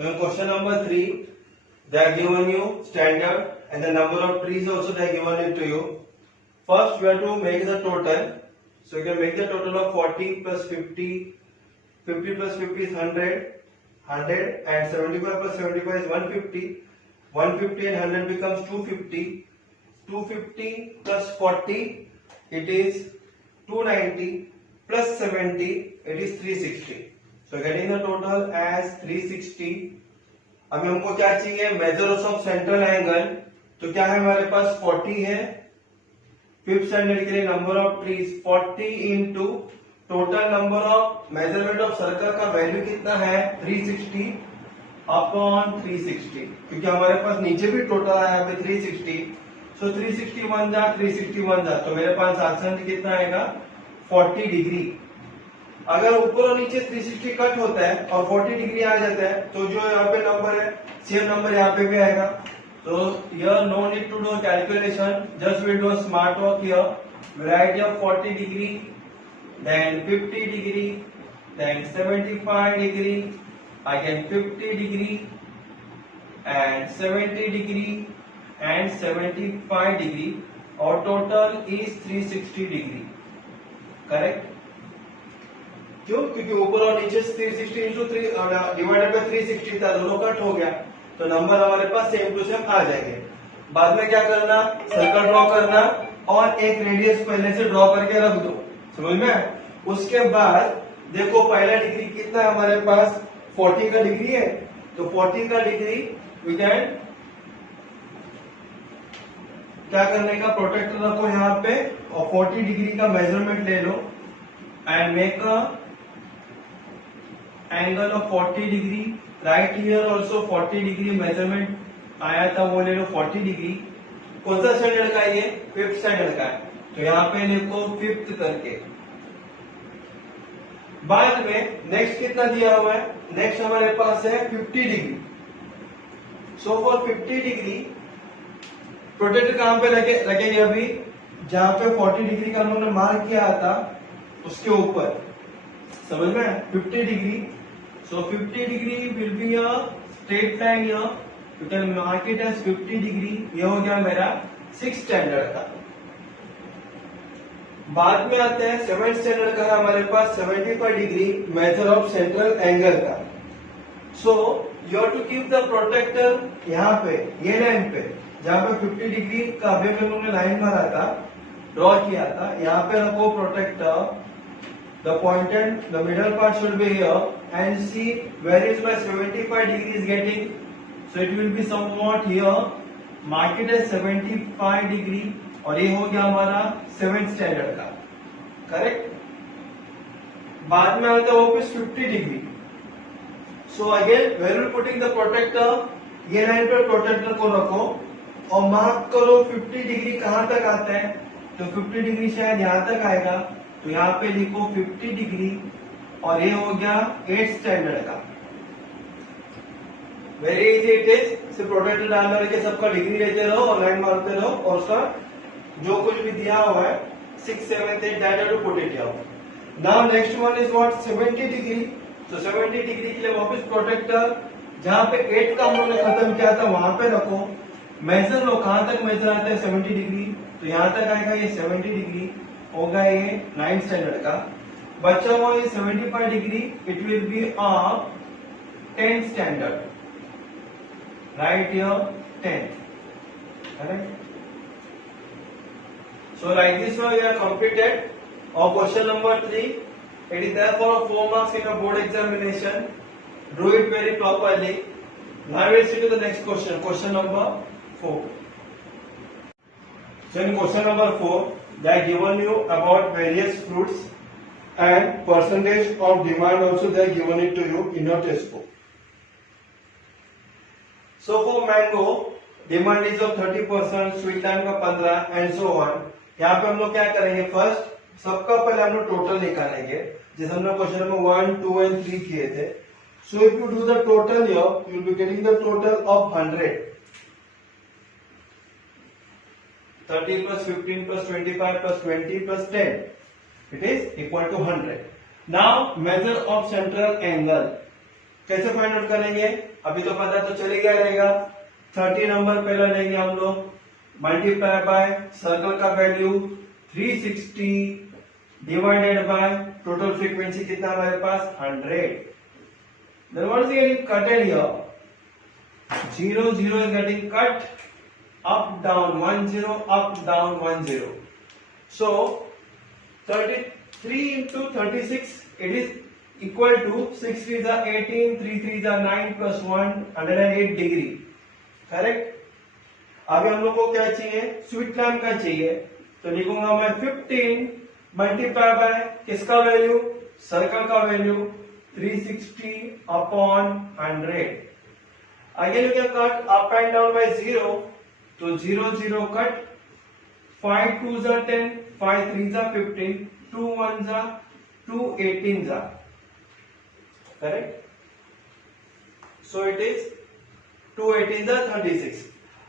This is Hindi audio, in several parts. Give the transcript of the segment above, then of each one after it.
So in question number 3, they are given you standard and the number of trees also they are given it to you. First, you have to make the total. So you can make the total of 40 plus 50. 50 plus 50 is 100. 100 and 75 plus 75 is 150. 150 and 100 becomes 250. 250 plus 40, it is 290 plus 70, it is 360. So getting the total as 360. अभी हमको क्या चाहिए, मेजर्स ऑफ सेंट्रल एंगल. तो क्या है हमारे पास 40 है. फिफ्थ स्टैंडर्ड के लिए number of trees 40 into total number of measurement of circle का वैल्यू कितना है 360 अपॉन 360, क्योंकि हमारे पास नीचे भी टोटल आया है 360. सो 361 जा 361 जा, तो मेरे पास आंसर कितना आएगा 40 डिग्री. अगर ऊपर और नीचे 360 कट होता है और 40 डिग्री आ जाता है तो जो यहाँ पे नंबर है सेम नंबर यहाँ पे भी आएगा. तो here no need to do calculation, just we do smart work here. Right here 40 degree, then 50 degree, then 75 degree, again 50 degree and 70 degree and 75 degree, और टोटल इज 360 डिग्री. करेक्ट. क्यों? क्योंकि ऊपर और नीचे 360 इंटू 3 डिवाइडेड बाय 360 था, दोनों कट हो गया तो नंबर हमारे पास सेम टू सेम आ जाएंगे. बाद में क्या करना, सर्कल ड्रॉ करना और एक रेडियस पहले से ड्रॉ करके रख दो. समझ में? उसके बाद देखो पहला डिग्री कितना है हमारे पास 40 का डिग्री है, तो 40 का डिग्री वी कैन क्या करने का, प्रोटेक्टर रखो यहाँ पे और 40 डिग्री का मेजरमेंट ले लो and make a angle of 40 degree. Right here also 40 degree measurement आया था, वो ले लो 40 डिग्री. कौन सा स्टैंडर्ड का है ये? फिफ्थ स्टैंडर्ड का है, तो यहाँ पे लिखो फिफ्थ करके. बाद में नेक्स्ट कितना दिया हुआ है, नेक्स्ट हमारे पास है 50 degree. So for 50 degree protractor कहां पे रखेंगे, अभी जहां पे 40 डिग्री का हमने मार्क किया था उसके ऊपर. समझ में? 50 degree. So 50 degree will be a straight line here, you can mark it as 50 degree. ये हो गया मेरा 6th स्टैंडर्ड का. बाद में आते हैं 7th स्टैंडर्ड का है हमारे पास 75 degree measure of central angle का. So you have to keep the protractor यहाँ पे, ये लाइन पे जहां पे 50 डिग्री का अभी हम लोगों ने लाइन मारा था, ड्रॉ किया था, यहाँ पे रखो protector. The pointed, the middle part should be here, and see where is my 75 degree is getting. So it will be somewhat here. Mark it as 75 degree, और ये हो गया हमारा 7th स्टैंडर्ड का. करेक्ट. बाद में आता है वापस 50 degree. So again where will putting the protector, ये लाइन पर प्रोटेक्टर को रखो और मार्क करो 50 डिग्री कहां तक आता है. तो 50 डिग्री शायद यहां तक आएगा, तो यहाँ पे लिखो 50 डिग्री, और ये हो गया 8th स्टैंडर्ड का. Very easy it is. सिर्फ प्रोटेक्टर डालने के सबका डिग्री लेते रहो और लाइन मारते रहो, और उसका जो कुछ भी दिया हुआ है 6, 7, 8 data to put it here. Now next one is what 70 degree. तो 70 डिग्री के लिए वापस प्रोटेक्टर जहां पे 8 का हम लोग ने खत्म किया था वहां पे रखो. मेजर लो कहां तक मेजर आता है 70 डिग्री, तो यहां तक आएगा ये 70 डिग्री होगा, ये 9th स्टैंडर्ड का. बचा हुआ ये 75 degree, it will be of 10th standard. Right here 10th. Correct. So like this way we are completed और question number 3. It is therefore 4 marks in a board examination. Do it very properly. Now let's see to the next question, question number 4. So in question number 4, they are given you about various fruits and percentage of demand also they are given it to you in your textbook. So for mango, demand is of 30%, sweet lime का 15 and so on. यहाँ पे हम लोग क्या करेंगे, फर्स्ट सबका पहले हम लोग टोटल निकालेंगे, जैसे हमने क्वेश्चन नंबर 1, 2 and 3 किए थे. So if you do the total here, you will be getting the total of 100. 30 plus 15 plus 25 plus 20 plus 10. It is equal to 100. Now measure of central angle. कैसे फाइंड आउट करेंगे? अभी तो पता तो चल गया रहेगा। 30 नंबर पहला लेंगे हम लोग, मल्टीप्लाई बाय सर्कल का value 360 divided by total frequency कितना हमारे पास 100। Then what is getting cutted here? 0 0 is getting cut, up down 1 0, up down 1 0. So 33 into 36, it is equal to 6 3s are 18, 3 3s are 9 plus 1, 108 degree. Correct. आगे हम लोग को क्या चाहिए? स्वीट लैम्प का चाहिए, तो लिखूंगा मैं 15 मल्टीप्लाई बाय किसका वैल्यू? सर्कल का value 360 upon 100। Again you can cut up and down by 0, तो 0 0 cut, 5 2s are 10, 5 3s are 15, 2 1s are 2 18s are correct. So it is 2 18s are 36।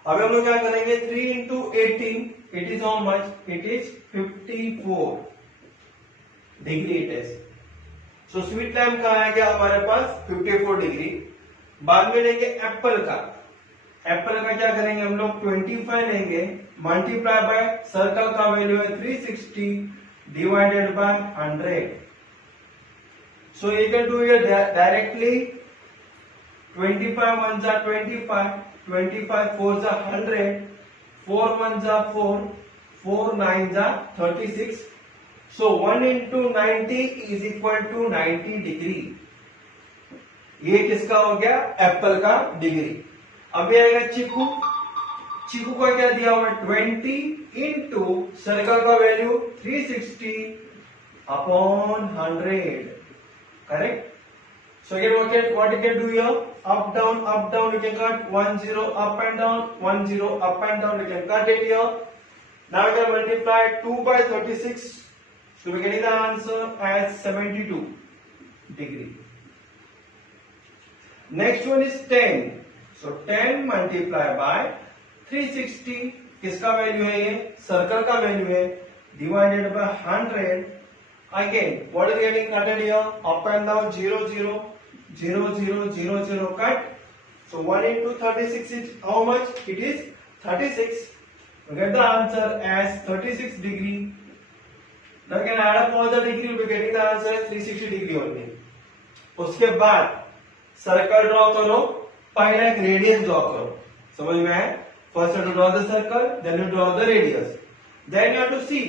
अब हम लोग क्या करेंगे? 3 into 18, it is how much? It is 54 degree it is। So sweet lamp का आएगा हमारे पास 54 डिग्री। बाद में लेंगे एप्पल का। एप्पल का क्या करेंगे हम लोग? 25 लेंगे, मल्टीप्लाई बाय सर्कल का वैल्यू है 360 divided by 100। So you can do it directly. 25 1s are 25, 25 4s are 100, 4 1s are 4, 4 9s are 36। So 1 into 90 is equal to 90 degree. ये किसका हो गया? एप्पल का डिग्री। अभी आएगा चीकू। चीकू का क्या दिया हुआ? 20 इंटू सर्कल का value 360 upon 100। Correct. So again what you can do here? Up down you can cut 1 0 up and down, 1 0 up and down, you can cut it here. Now you can multiply 2 by 36, so we are getting the answer as 72 degree. Next one is 10, so 10 multiply by 360, किसका वैल्यू है? ये सर्कल का वैल्यू है, divided by 100। Again what is getting cutted here? Up and down 0 0 0 0 0 0 cut. So 1 into 36 is how much? It is 36. We get the answer as 36 degree. Now you can add up all the degree, we getting the answer as 360 degree only. उसके बाद सर्कल ड्रॉ करो, पहले एक रेडियस ड्रॉ करो। समझ में आया? First you draw the circle, then you draw the radius, then you have to see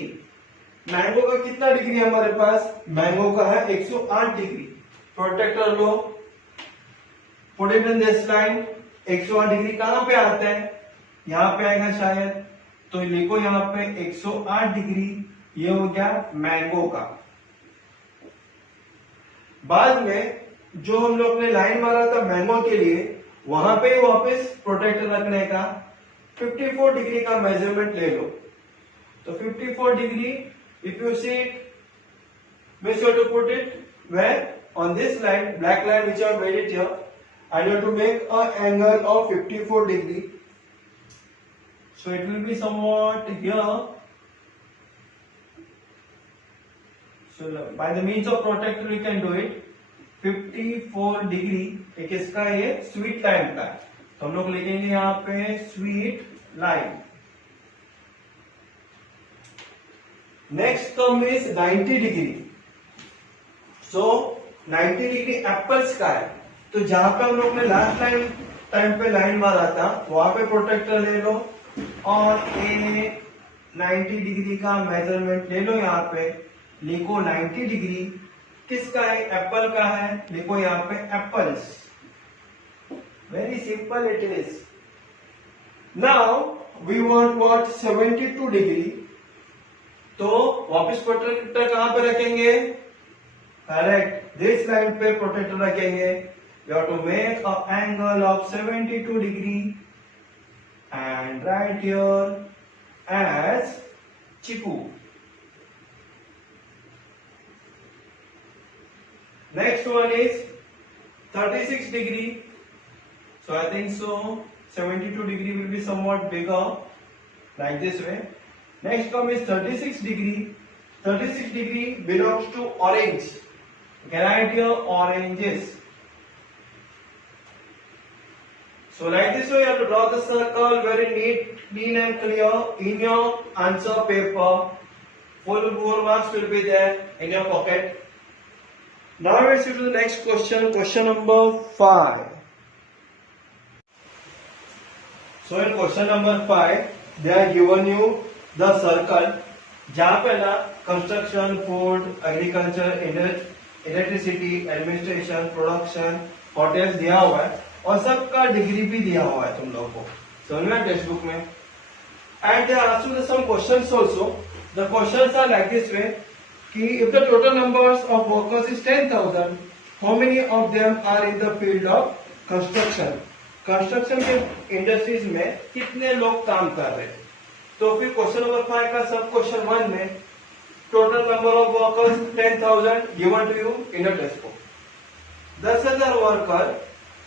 mango का कितना डिग्री है हमारे पास? मैंगो का है 108 डिग्री। प्रोटेक्टर लो, put it in this line. 108 degree कहां पे आता है? यहां पे आएगा शायद, तो लिखो यहां पे 108 डिग्री। ये हो गया मैंगो का। बाद में जो हम लोग ने लाइन मारा था मैंगो के लिए, वहां पे वापस प्रोटेक्टर रखने का 54 डिग्री का मेजरमेंट ले लो। तो 54 degree, if you see it, make sure to put it where? On this line, black line which I have made it here, and you have to make an angle of 54 degree. So it will be somewhat here. So by the means of protractor we can do it. 54 degree एक इसका ये स्वीट लाइन का, तो हम लोग लिखेंगे यहाँ पे sweet line. Next term is 90 degree. So 90 degree apples का है, तो जहां पे हम लोग ने लास्ट टाइम पे लाइन मारा था, वहां पे प्रोटेक्टर ले लो और ए 90 डिग्री का मेजरमेंट ले लो। यहाँ पे लिखो 90 डिग्री किसका है? एप्पल का है। लिखो यहाँ पे apples. Very simple it is. Now we want what? 72 degree. तो वापस प्रोटेक्टर कहां पे रखेंगे? करेक्ट, दिस लाइन पे प्रोटेक्टर रखेंगे। You have to make a angle of 72 degree and right here as chikoo. Next one is 36 degree. So I think so 72 degree will be somewhat bigger, like this way. Next term is 36 degree. 36 degree belongs to orange. Can I write here oranges? So like this way you have to draw the circle very neat, clean and clear in your answer paper. Full 4 marks will be there in your pocket. Now let's see to the next question, question number 5. So in question number 5, they are given you the circle जहाँ पे ना construction, food, agriculture, electricity, administration, production, hotels दिया हुआ है और सबका डिग्री भी दिया हुआ है तुम लोगों को समझ में टेक्स्ट बुक में. And they are asking some questions also. The questions are like this way कि if the total numbers of workers is 10,000, how many of them are in the field of construction. Construction के इंडस्ट्रीज में कितने लोग काम कर रहे हैं. तो फिर क्वेश्चन नंबर 5 का सब क्वेश्चन 1 में total number of workers 10,000 given to you in the text book. 10,000 worker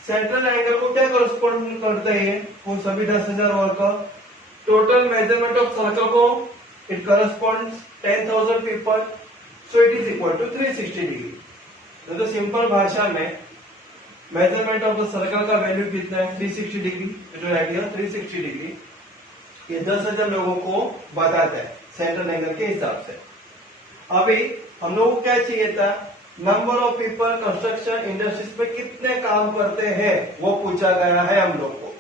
central angle को क्या करस्पॉन्ड करते हैं वो सभी 10,000 worker. Total measurement of circle को it corresponds 10,000 people, so it is equal to 360 degree. तो सिंपल भाषा में मेजरमेंट ऑफ द सर्कल का वैल्यू कितना है 360 डिग्री. जो आइडिया 360 डिग्री ये 10,000 लोगों को बताता है सेंट्रल एंगल के हिसाब से. अभी हम लोग को क्या चाहिए था, number of people construction industries पे कितने काम करते हैं वो पूछा गया है हम लोग को.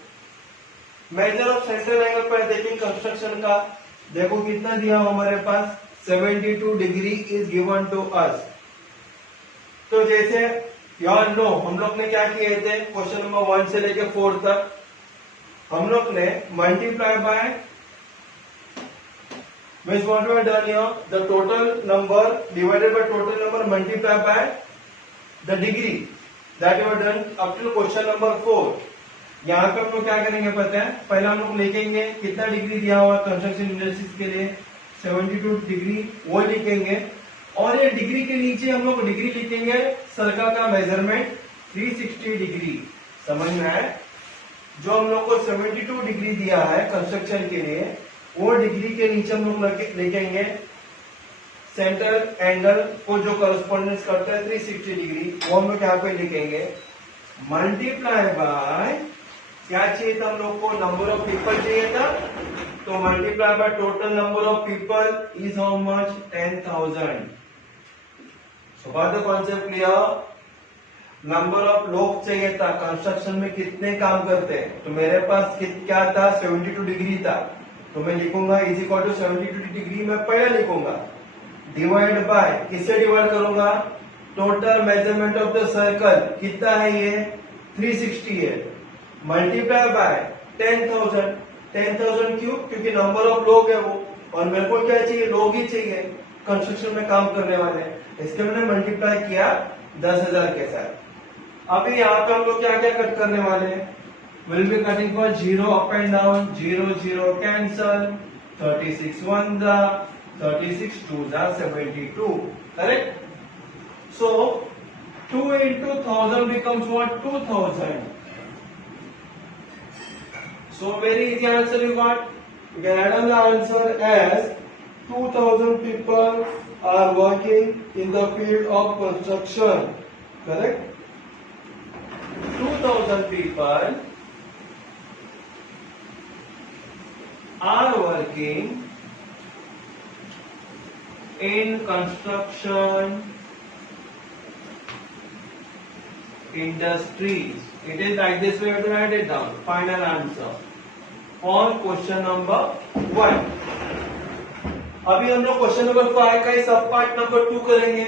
मेजर ऑफ सेंट्रल एंगल पर देखें कंस्ट्रक्शन का, देखो कितना दिया हमारे पास 72 degree is given to us. तो जैसे यार नो हम लोग ने क्या किए थे क्वेश्चन नंबर 1 से लेके 4 तक हम लोग ने multiply by means what we have done here, the total number divided by total number multiplied by the degree that we have done up to question number 4. यहाँ पे हम लोग क्या करेंगे पता है, पहले हम लोग लिखेंगे कितना डिग्री दिया हुआ कंस्ट्रक्शन इंडस्ट्रीज के लिए 72 डिग्री वो लिखेंगे और ये डिग्री के नीचे हम लोग डिग्री लिखेंगे सर्कल का मेजरमेंट 360 डिग्री. समझ में आए. जो हम लोग को 72 डिग्री दिया है कंस्ट्रक्शन के लिए वो डिग्री के नीचे हम लोग लिखेंगे सेंटर एंगल को जो करस्पॉन्डेंस करता है 360 डिग्री वो हम लोग यहाँ पे लिखेंगे मल्टीप्लाई बाय क्या चाहिए था हम लोग को, नंबर ऑफ पीपल चाहिए था. तो multiply by total number of people is how much 10,000. सो बात the concept clear. Number of लोग चाहिए था कंस्ट्रक्शन में कितने काम करते हैं. तो मेरे पास क्या था 72 डिग्री था तो मैं लिखूंगा इज इक्वल टू 72 डिग्री मैं पहले लिखूंगा डिवाइड बाय किससे डिवाइड करूंगा total measurement of the circle कितना है ये 360 है मल्टीप्लाई बाय 10,000. 10,000 क्यों, क्योंकि नंबर ऑफ लोग है वो और मेरे को क्या चाहिए लोग ही चाहिए कंस्ट्रक्शन में काम करने वाले. इसके मैंने मल्टीप्लाई किया 10,000 के साथ. अभी यहाँ पे हम लोग क्या क्या कट करने वाले हैं, will be cutting for 0 up and down, 0 0 cancel, 36 1 जा 36 2 जा 72. Correct. So 2 into 1000 becomes what 2000. So very easy answer you got. You can add on the answer as 2000 people are working in the field of construction. Correct. 2000 people are working in construction industries. It is like this way, we have to write it down. Final answer for question number 1. अभी हम लोग क्वेश्चन नंबर 5 का सब पार्ट नंबर 2 करेंगे.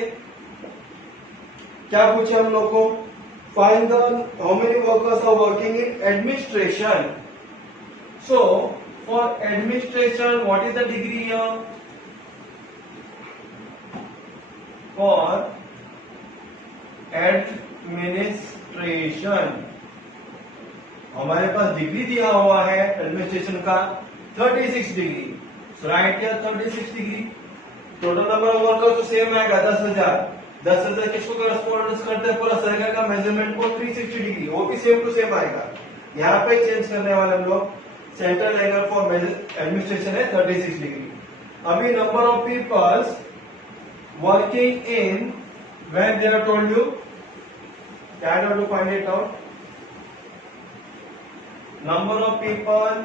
क्या पूछे हम लोग को, find the how many workers are working in administration. So for administration what is the degree here? For administration हमारे पास डिग्री दिया हुआ है एडमिनिस्ट्रेशन का 36 degree. So right here 36 degree. Total number of workers तो सेम आएगा 10,000. 10,000 किसको करस्पॉन्डेंस करते हैं पूरा सर्कल का मेजरमेंट को 360 डिग्री वो भी सेम टू सेम आएगा. यहाँ पे चेंज करने वाले हम लोग सेंट्रल एंगल फॉर एडमिनिस्ट्रेशन है 36 डिग्री. अभी number of peoples working in when they are told you, I have to find it out. number of people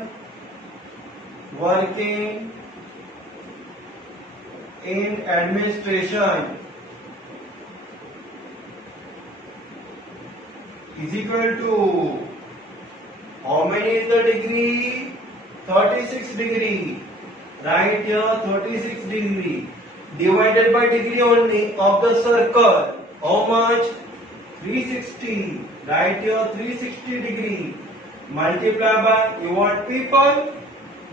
working in administration is equal to, how many is the degree? 36 degree. Right here 36 degree divided by degree only of the circle. How much? 360. Right here 360 degree. Multiply by, you want people?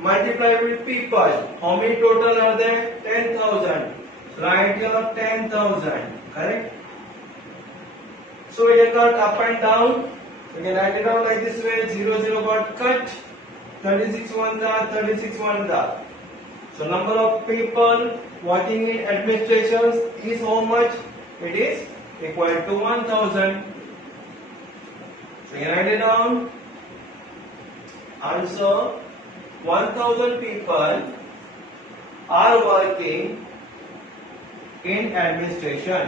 Multiply with people. How many total are there? 10,000. Right here 10,000. Correct? So we can cut up and down. We can write it down like this way. 0, 0 got cut. 36 ones are 36 ones are. So number of people working in administrations is how much? It is equal to 1,000. So you can write it down. Answer: 1,000 people are working in administration.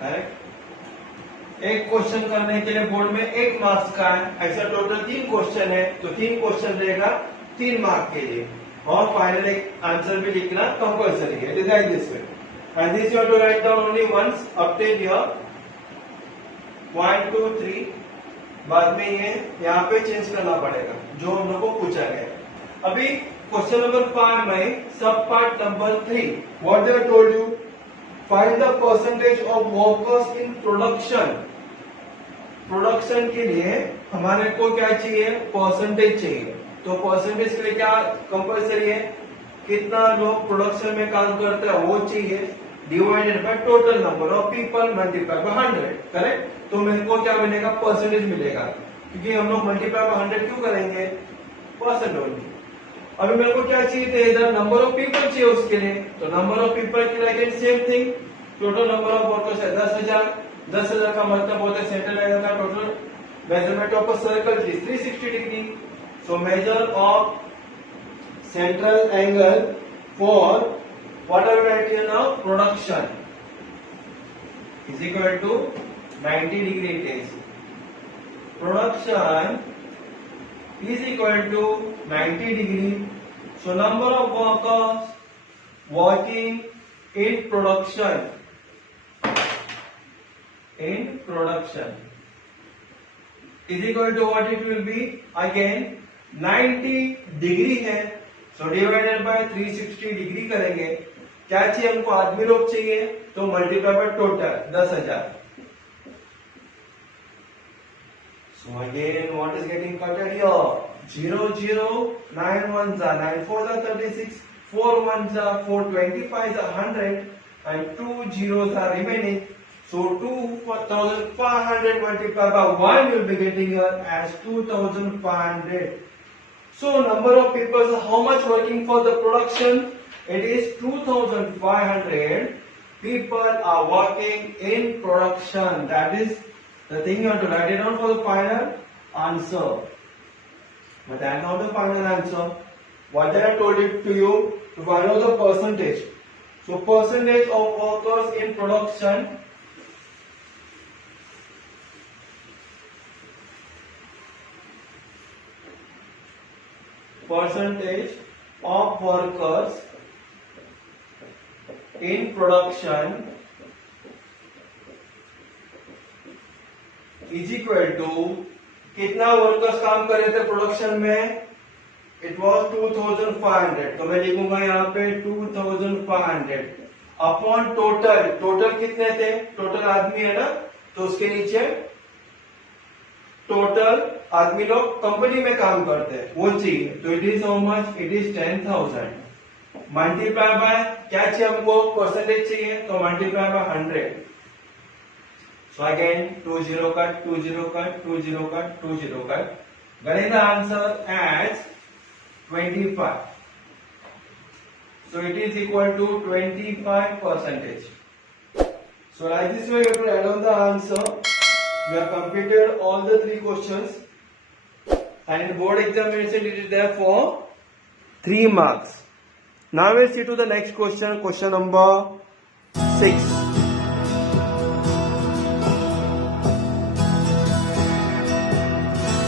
Correct? एक क्वेश्चन करने के लिए बोर्ड में 1 मार्क्स का है, ऐसा टोटल 3 क्वेश्चन है, तो 3 क्वेश्चन रहेगा 3 मार्क के लिए, और फाइनल एक आंसर भी लिखना कंपल्सरी है. It is like this way, and this you have to write down only once up till here 1 2 3. बाद में ये यहाँ पे चेंज करना पड़ेगा जो हम लोग को पूछा गया. अभी क्वेश्चन नंबर 5 में सब part number 3, what they told you, find the percentage of workers in production. Production के लिए हमारे को क्या चाहिए? परसेंटेज चाहिए. तो परसेंटेज के लिए क्या कंपल्सरी है? कितना लोग प्रोडक्शन में काम करते हैं वो चाहिए, divided by total number of people multiply by 100. Correct? तो मेरे को क्या मिलेगा? परसेंटेज मिलेगा, क्योंकि हम लोग मल्टीप्लाई बाय 100 क्यों करेंगे? Percent only. अभी मेरे को क्या चाहिए थे? इधर नंबर ऑफ पीपल चाहिए उसके लिए, तो नंबर ऑफ पीपल के लिए again same thing. Total number of workers है 10,000. 10,000 का मतलब होता है सेंटर एंगल का total measurement of a circle is 360 degree. So major of central angle for what are we writing here now? Production is equal to 90 degree. It is production is equal to 90 degree. So number of workers working in production is equal to what it will be? Again 90 degree है, so divided by 360 degree करेंगे. क्या चाहिए हमको? आदमी लोग चाहिए, तो multiply by total 10,000. So again, what is getting cut here? 0, 0, 9 ones are 9 4s are 36, 4 ones are 4, 25 are 100, and 2 zeros are remaining. So 2,500 multiplied by 1 you will be getting here as 2,500. So number of people, how much working for the production? It is 2,500 people are working in production. That is the thing you have to write it down for the final answer. But that's not the final answer. What I told it to you to find out the percentage. So percentage of workers in production in production is equal to, कितना वर्कर्स काम कर रहे थे प्रोडक्शन में? It was 2,500. तो मैं लिखूंगा यहाँ पे 2,500 अपॉन टोटल. टोटल कितने थे? टोटल आदमी है ना, तो उसके नीचे टोटल आदमी लोग कंपनी में काम करते हैं वो चाहिए. तो it is how much? It is 10,000. Multiply by क्या चाहिए हमको? परसेंटेज चाहिए, तो multiply by 100. So again 2 0 cut 2 0 cut 2 0 cut 2 0 cut, getting the answer as 25. So it is equal to 25%. So like this way you have to add on the answer. We have completed all the 3 questions, and in board examination it is there for 3 marks. Now we'll see to the next question, question number 6.